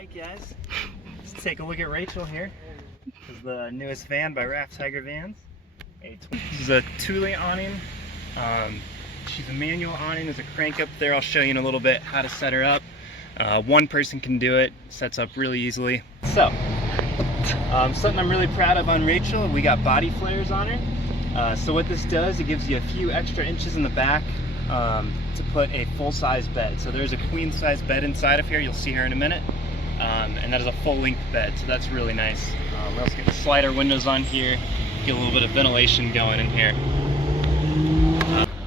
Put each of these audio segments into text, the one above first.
Alright guys, let's take a look at Rachel here. This is the newest van by Raft Tiger Vans. This is a Thule awning. She's a manual awning. There's a crank up there. I'll show you in a little bit how to set her up. One person can do it. Sets up really easily. So, something I'm really proud of on Rachel, we got body flares on her. So what this does, it gives you a few extra inches in the back to put a full-size bed. So there's a queen-size bed inside of here. You'll see her in a minute. And that is a full-length bed, so that's really nice. We also get the slider windows on here, get a little bit of ventilation going in here.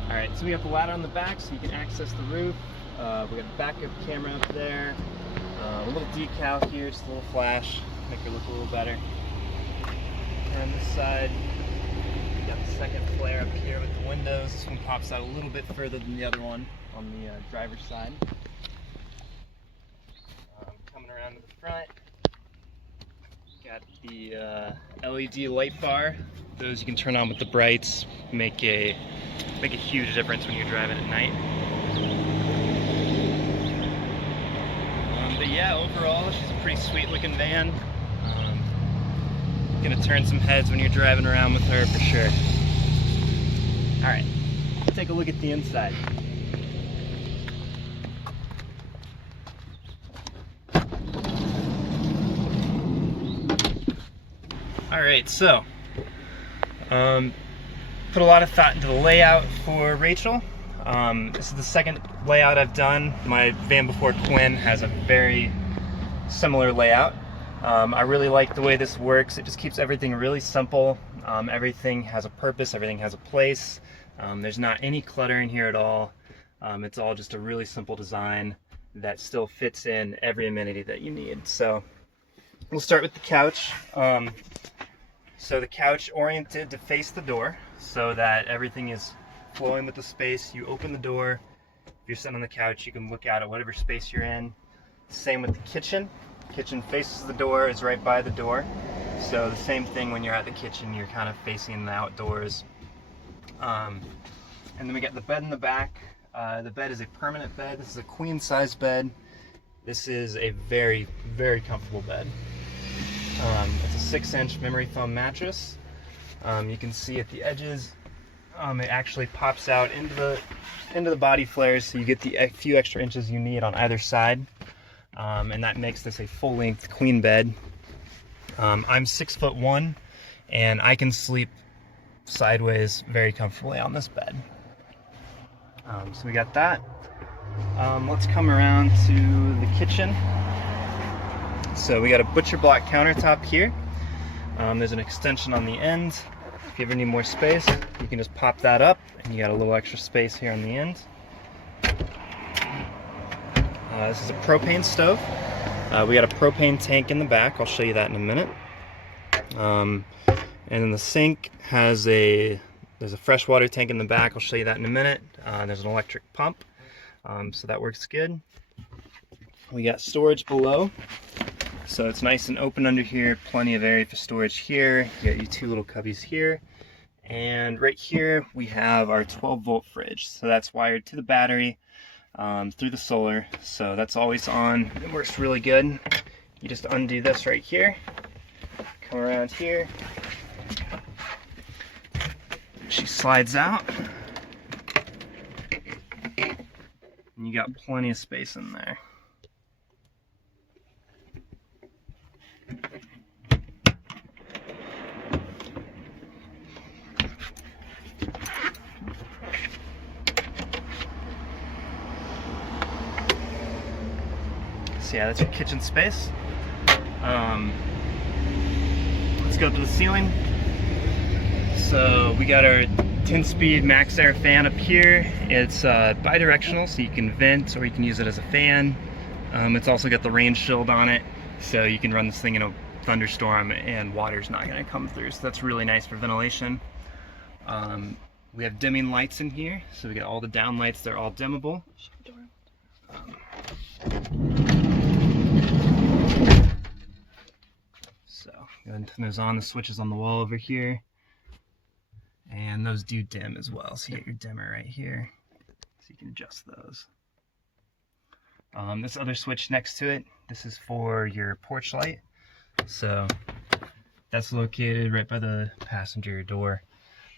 Alright, so we got the ladder on the back so you can access the roof. We got a backup camera up there, a little decal here, just a little flash, make her look a little better. And on this side, we got the second flare up here with the windows. This one pops out a little bit further than the other one on the driver's side. Coming around to the front, got the LED light bar. Those you can turn on with the brights, make a huge difference when you're driving at night. But yeah, overall, she's a pretty sweet looking van. Gonna turn some heads when you're driving around with her for sure. Alright, let's take a look at the inside. Alright, so put a lot of thought into the layout for Rachel. This is the second layout I've done. My van before Quinn has a very similar layout. I really like the way this works. It just keeps everything really simple. Everything has a purpose, everything has a place. There's not any clutter in here at all. It's all just a really simple design that still fits in every amenity that you need. So we'll start with the couch. So the couch oriented to face the door so that everything is flowing with the space. You open the door, if you're sitting on the couch, you can look out at whatever space you're in. Same with the kitchen. Kitchen faces the door, is right by the door. So the same thing when you're at the kitchen, you're kind of facing the outdoors. And then we got the bed in the back. The bed is a permanent bed. This is a queen size bed. This is a very, very comfortable bed. It's a 6-inch memory foam mattress. You can see at the edges, it actually pops out into the body flares, so you get the few extra inches you need on either side. And that makes this a full-length queen bed. I'm 6'1", and I can sleep sideways very comfortably on this bed. So we got that. Let's come around to the kitchen. So we got a butcher block countertop here. There's an extension on the end. If you ever need more space, you can just pop that up, and you got a little extra space here on the end. This is a propane stove. We got a propane tank in the back. I'll show you that in a minute. And then the sink has there's a freshwater tank in the back. I'll show you that in a minute. There's an electric pump, so that works good. We got storage below. So it's nice and open under here, plenty of area for storage here. You got your two little cubbies here. And right here we have our 12-volt fridge. So that's wired to the battery through the solar. So that's always on. It works really good. You just undo this right here. Come around here. She slides out. And you got plenty of space in there. So yeah, that's your kitchen space. Let's go up to the ceiling. So we got our 10-speed max air fan up here. It's bi-directional, so you can vent or you can use it as a fan. It's also got the rain shield on it, so you can run this thing in a thunderstorm and water's not going to come through. So that's really nice for ventilation. We have dimming lights in here, so we got all the down lights. They're all dimmable. So go ahead and turn those on. The switches on the wall over here, and those do dim as well. So you get your dimmer right here, so you can adjust those. This other switch next to it, this is for your porch light. So that's located right by the passenger door.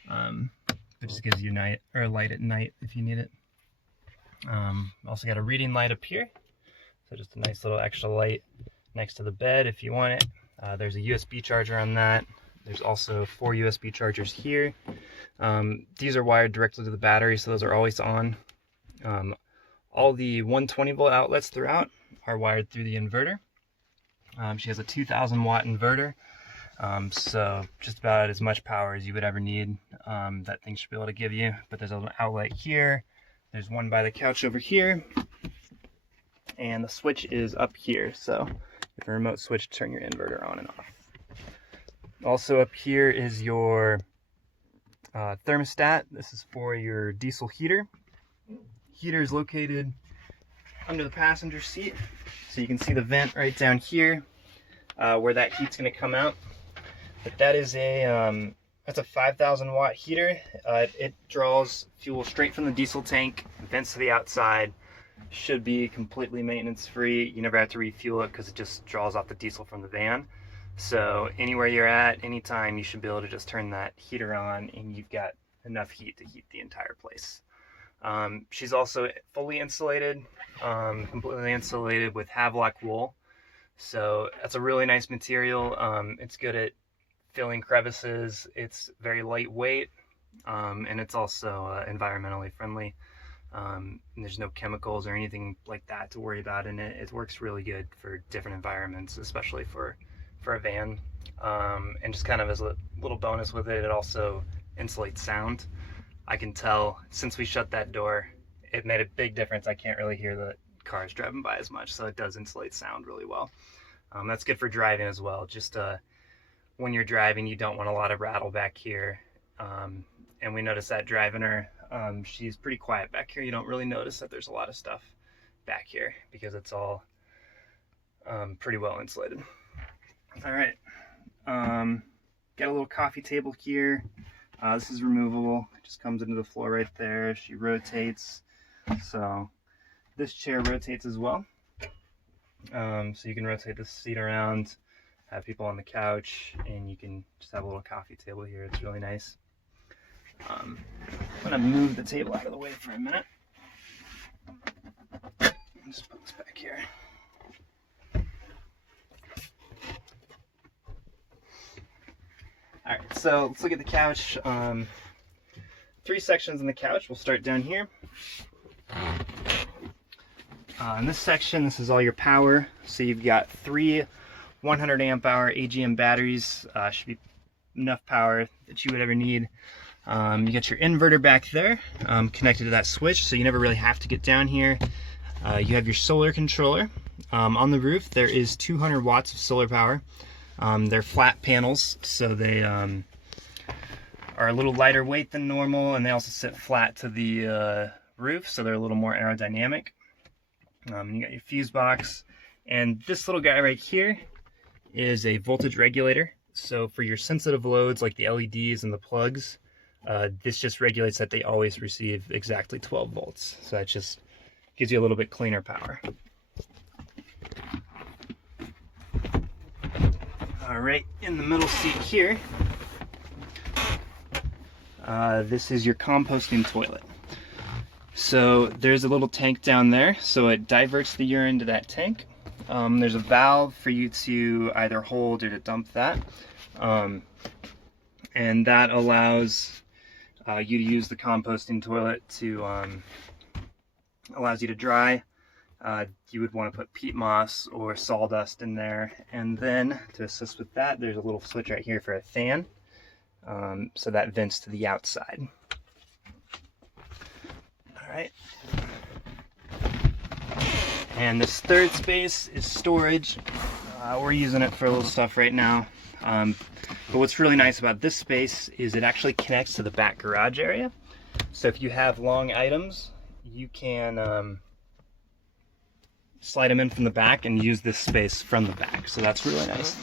It just gives you night or light at night if you need it. Also got a reading light up here. So just a nice little extra light next to the bed if you want it. There's a USB charger on that. There's also 4 USB chargers here. These are wired directly to the battery, so those are always on. All the 120 volt outlets throughout are wired through the inverter. She has a 2000 watt inverter, so just about as much power as you would ever need. That thing should be able to give you. But there's an outlet here. There's one by the couch over here. And the switch is up here, so you have a remote switch to turn your inverter on and off. Also up here is your thermostat. This is for your diesel heater. Heater is located under the passenger seat, so you can see the vent right down here where that heat's going to come out. But that is that's a 5,000 watt heater. It draws fuel straight from the diesel tank, vents to the outside. Should be completely maintenance free. You never have to refuel it because it just draws off the diesel from the van. So anywhere you're at, anytime, you should be able to just turn that heater on and you've got enough heat to heat the entire place. She's also fully insulated, completely insulated with Havelock wool. So that's a really nice material. It's good at filling crevices. It's very lightweight, and it's also environmentally friendly. There's no chemicals or anything like that to worry about in it. It works really good for different environments, especially for a van. And just kind of as a little bonus with it, it also insulates sound. I can tell since we shut that door, it made a big difference. I can't really hear the cars driving by as much, so it does insulate sound really well. That's good for driving as well. Just when you're driving, you don't want a lot of rattle back here. And we noticed that driving her, she's pretty quiet back here. You don't really notice that there's a lot of stuff back here because it's all pretty well insulated. All right, got a little coffee table here. This is removable. It just comes into the floor right there. She rotates. So this chair rotates as well. So you can rotate this seat around, have people on the couch, and you can just have a little coffee table here. It's really nice. I'm gonna move the table out of the way for a minute. Just put this back here. All right, so let's look at the couch. 3 sections on the couch. We'll start down here. In this section, this is all your power. So you've got 3 100 amp hour AGM batteries. Should be enough power that you would ever need. You got your inverter back there, connected to that switch, so you never really have to get down here. You have your solar controller. On the roof, there is 200 watts of solar power. They're flat panels, so they are a little lighter weight than normal, and they also sit flat to the roof, so they're a little more aerodynamic. You got your fuse box, and this little guy right here is a voltage regulator. So for your sensitive loads like the LEDs and the plugs, this just regulates that they always receive exactly 12 volts. So that just gives you a little bit cleaner power. All right, in the middle seat here, this is your composting toilet. So there's a little tank down there, so it diverts the urine to that tank. There's a valve for you to either hold or to dump that. And that allows you to use the composting toilet to, allows you to dry. You would want to put peat moss or sawdust in there. And then to assist with that, there's a little switch right here for a fan. So that vents to the outside. All right. And this third space is storage. We're using it for a little stuff right now. But what's really nice about this space is it actually connects to the back garage area. So if you have long items, you can slide them in from the back and use this space from the back. So that's really nice.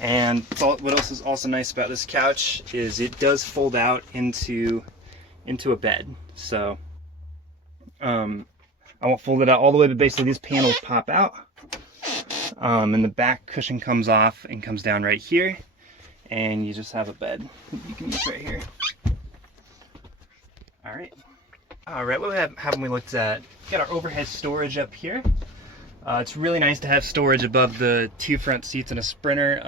And what else is also nice about this couch is it does fold out into a bed. So I won't fold it out all the way, but basically these panels pop out. And the back cushion comes off and comes down right here. And you just have a bed you can use right here. All right. All right, what haven't we looked at? Got our overhead storage up here. It's really nice to have storage above the 2 front seats in a Sprinter.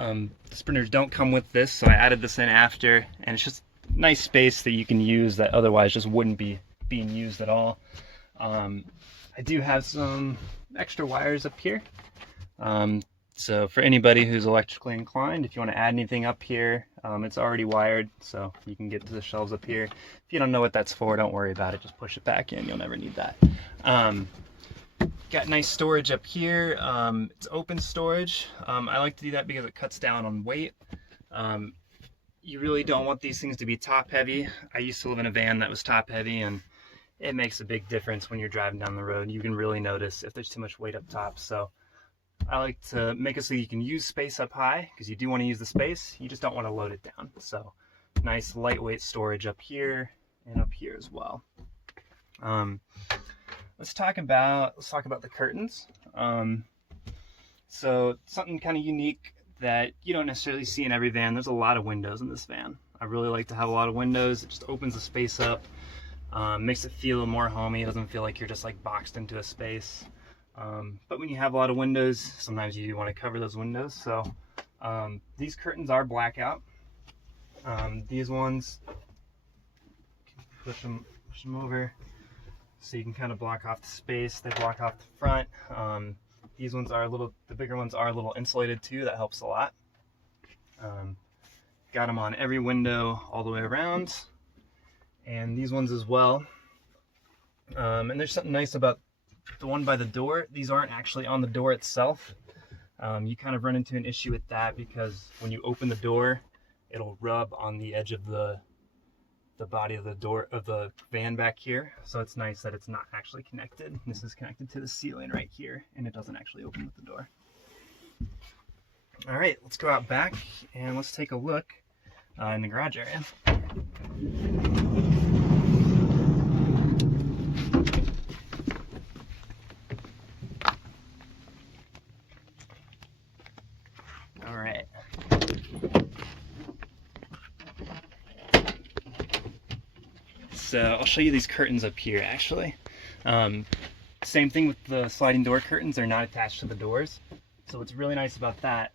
The Sprinters don't come with this, so I added this in after, and it's just nice space that you can use that otherwise just wouldn't be being used at all. I do have some extra wires up here. So for anybody who's electrically inclined, if you want to add anything up here, it's already wired, so you can get to the shelves up here. If you don't know what that's for, don't worry about it. Just push it back in. You'll never need that. Got nice storage up here. It's open storage. I like to do that because it cuts down on weight. You really don't want these things to be top heavy. I used to live in a van that was top heavy, and it makes a big difference when you're driving down the road. You can really notice if there's too much weight up top. So I like to make it so you can use space up high, because you do want to use the space. You just don't want to load it down. So nice lightweight storage up here and up here as well. Let's talk about the curtains. So something kind of unique that you don't necessarily see in every van. There's a lot of windows in this van. I really like to have a lot of windows. It just opens the space up, makes it feel more homey. It doesn't feel like you're just like boxed into a space. But when you have a lot of windows, sometimes you want to cover those windows. So these curtains are blackout. These ones, push them over so you can kind of block off the space. They block off the front. These ones are the bigger ones are a little insulated too. That helps a lot. Got them on every window all the way around, and these ones as well. And there's something nice about the one by the door. These aren't actually on the door itself. You kind of run into an issue with that because when you open the door, it'll rub on the edge of the body of the door of the van back here. So it's nice that it's not actually connected. This is connected to the ceiling right here, and it doesn't actually open with the door. All right, let's go out back and let's take a look in the garage area. All right. So I'll show you these curtains up here actually. Same thing with the sliding door curtains. They're not attached to the doors. So what's really nice about that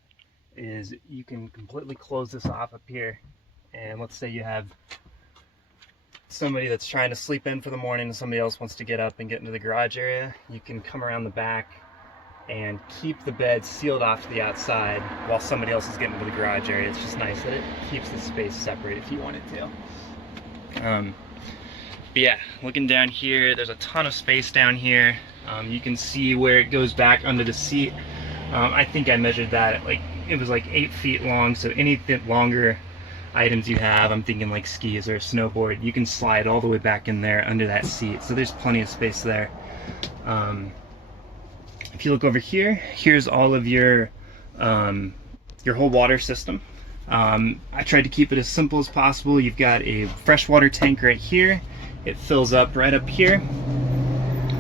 is you can completely close this off up here. And let's say you have somebody that's trying to sleep in for the morning and somebody else wants to get up and get into the garage area. You can come around the back and keep the bed sealed off to the outside while somebody else is getting into the garage area. It's just nice that it keeps the space separate if you want it to. But yeah, looking down here, there's a ton of space down here. You can see where it goes back under the seat. I think I measured that at it was like 8 feet long, so any longer items you have, I'm thinking like skis or a snowboard, you can slide all the way back in there under that seat. So there's plenty of space there. If you look over here, here's all of your whole water system. I tried to keep it as simple as possible. You've got a freshwater tank right here. It fills up right up here.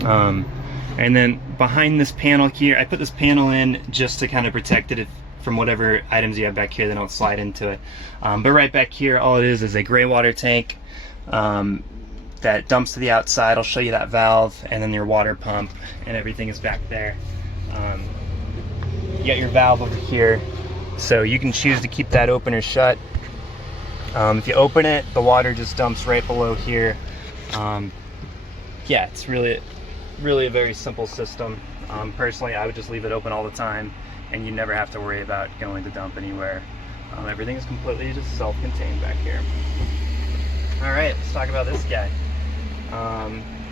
And then behind this panel here, I put this panel in just to kind of protect it from whatever items you have back here that don't slide into it. But right back here, all it is a gray water tank that dumps to the outside. I'll show you that valve, and then your water pump, and everything is back there. You got your valve over here, so you can choose to keep that open or shut. If you open it, the water just dumps right below here. Yeah, it's really a very simple system. Personally, I would just leave it open all the time, and you never have to worry about going to dump anywhere. Everything is completely just self-contained back here. All right, let's talk about this guy.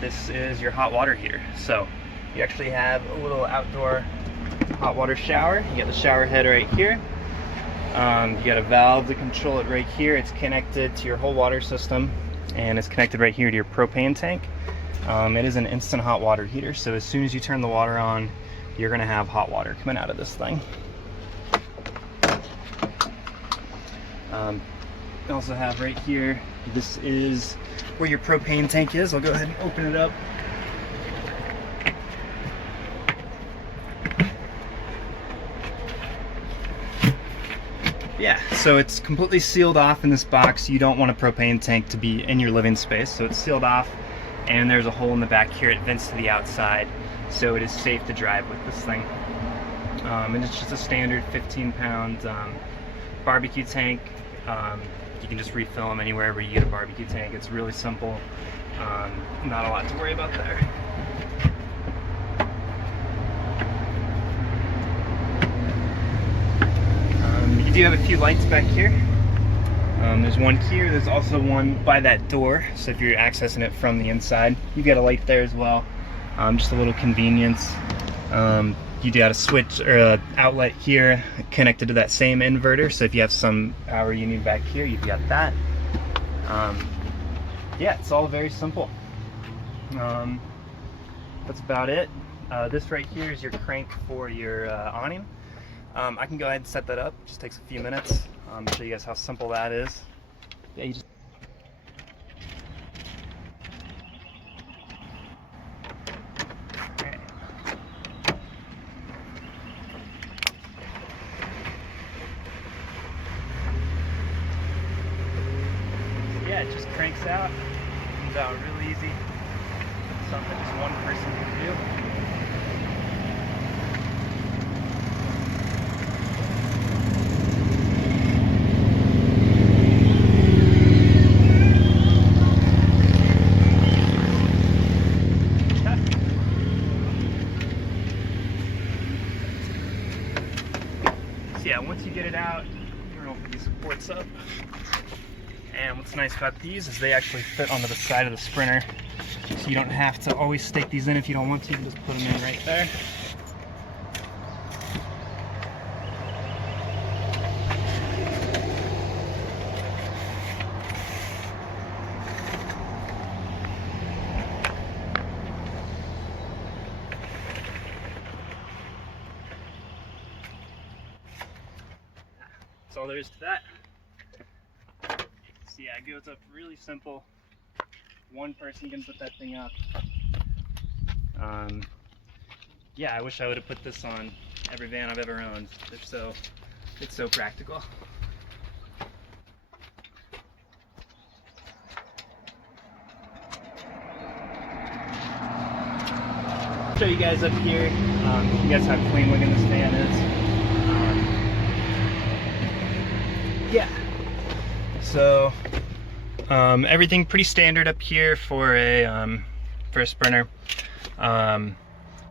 This is your hot water heater. So you actually have a little outdoor hot water shower. You got the shower head right here. You got a valve to control it right here. It's connected to your whole water system, and it's connected right here to your propane tank. It is an instant hot water heater, so as soon as you turn the water on, you're going to have hot water coming out of this thing. You also have right here, this is where your propane tank is. I'll go ahead and open it up. Yeah, so it's completely sealed off in this box. You don't want a propane tank to be in your living space, so it's sealed off, and there's a hole in the back here. It vents to the outside, so it is safe to drive with this thing. And it's just a standard 15-pound barbecue tank. You can just refill them anywhere where you get a barbecue tank. It's really simple. Not a lot to worry about there. You do have a few lights back here. There's one here. There's also one by that door. So if you're accessing it from the inside, you've got a light there as well. Just a little convenience. You do have a switch or an outlet here connected to that same inverter. So if you have some power you need back here, you've got that. Yeah, it's all very simple. That's about it. This right here is your crank for your awning. I can go ahead and set that up. It just takes a few minutes. Show you guys how simple that is. Yeah, you just yeah, it just cranks out. Comes out real easy. Something just one person can do. Yeah, once you get it out, you're going to open these supports up. And what's nice about these is they actually fit onto the side of the Sprinter. So you don't have to always stake these in if you don't want to. You can just put them in right there. That's all there is to that. So yeah, it goes up really simple. One person can put that thing up. Yeah, I wish I would have put this on every van I've ever owned. It's so practical. Show you guys up here. You guys how clean looking this van is. Yeah. So everything pretty standard up here for a Sprinter.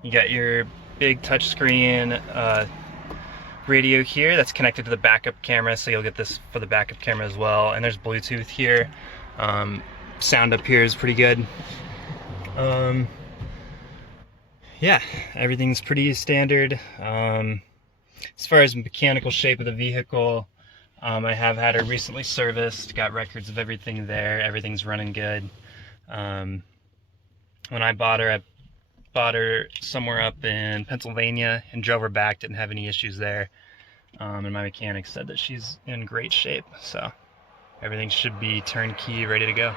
You got your big touchscreen radio here that's connected to the backup camera, so you'll get this for the backup camera as well. And there's Bluetooth here. Sound up here is pretty good. Yeah, everything's pretty standard. As far as mechanical shape of the vehicle, I have had her recently serviced, got records of everything there. Everything's running good. When I bought her somewhere up in Pennsylvania and drove her back, didn't have any issues there. And my mechanic said that she's in great shape, so everything should be turnkey, ready to go.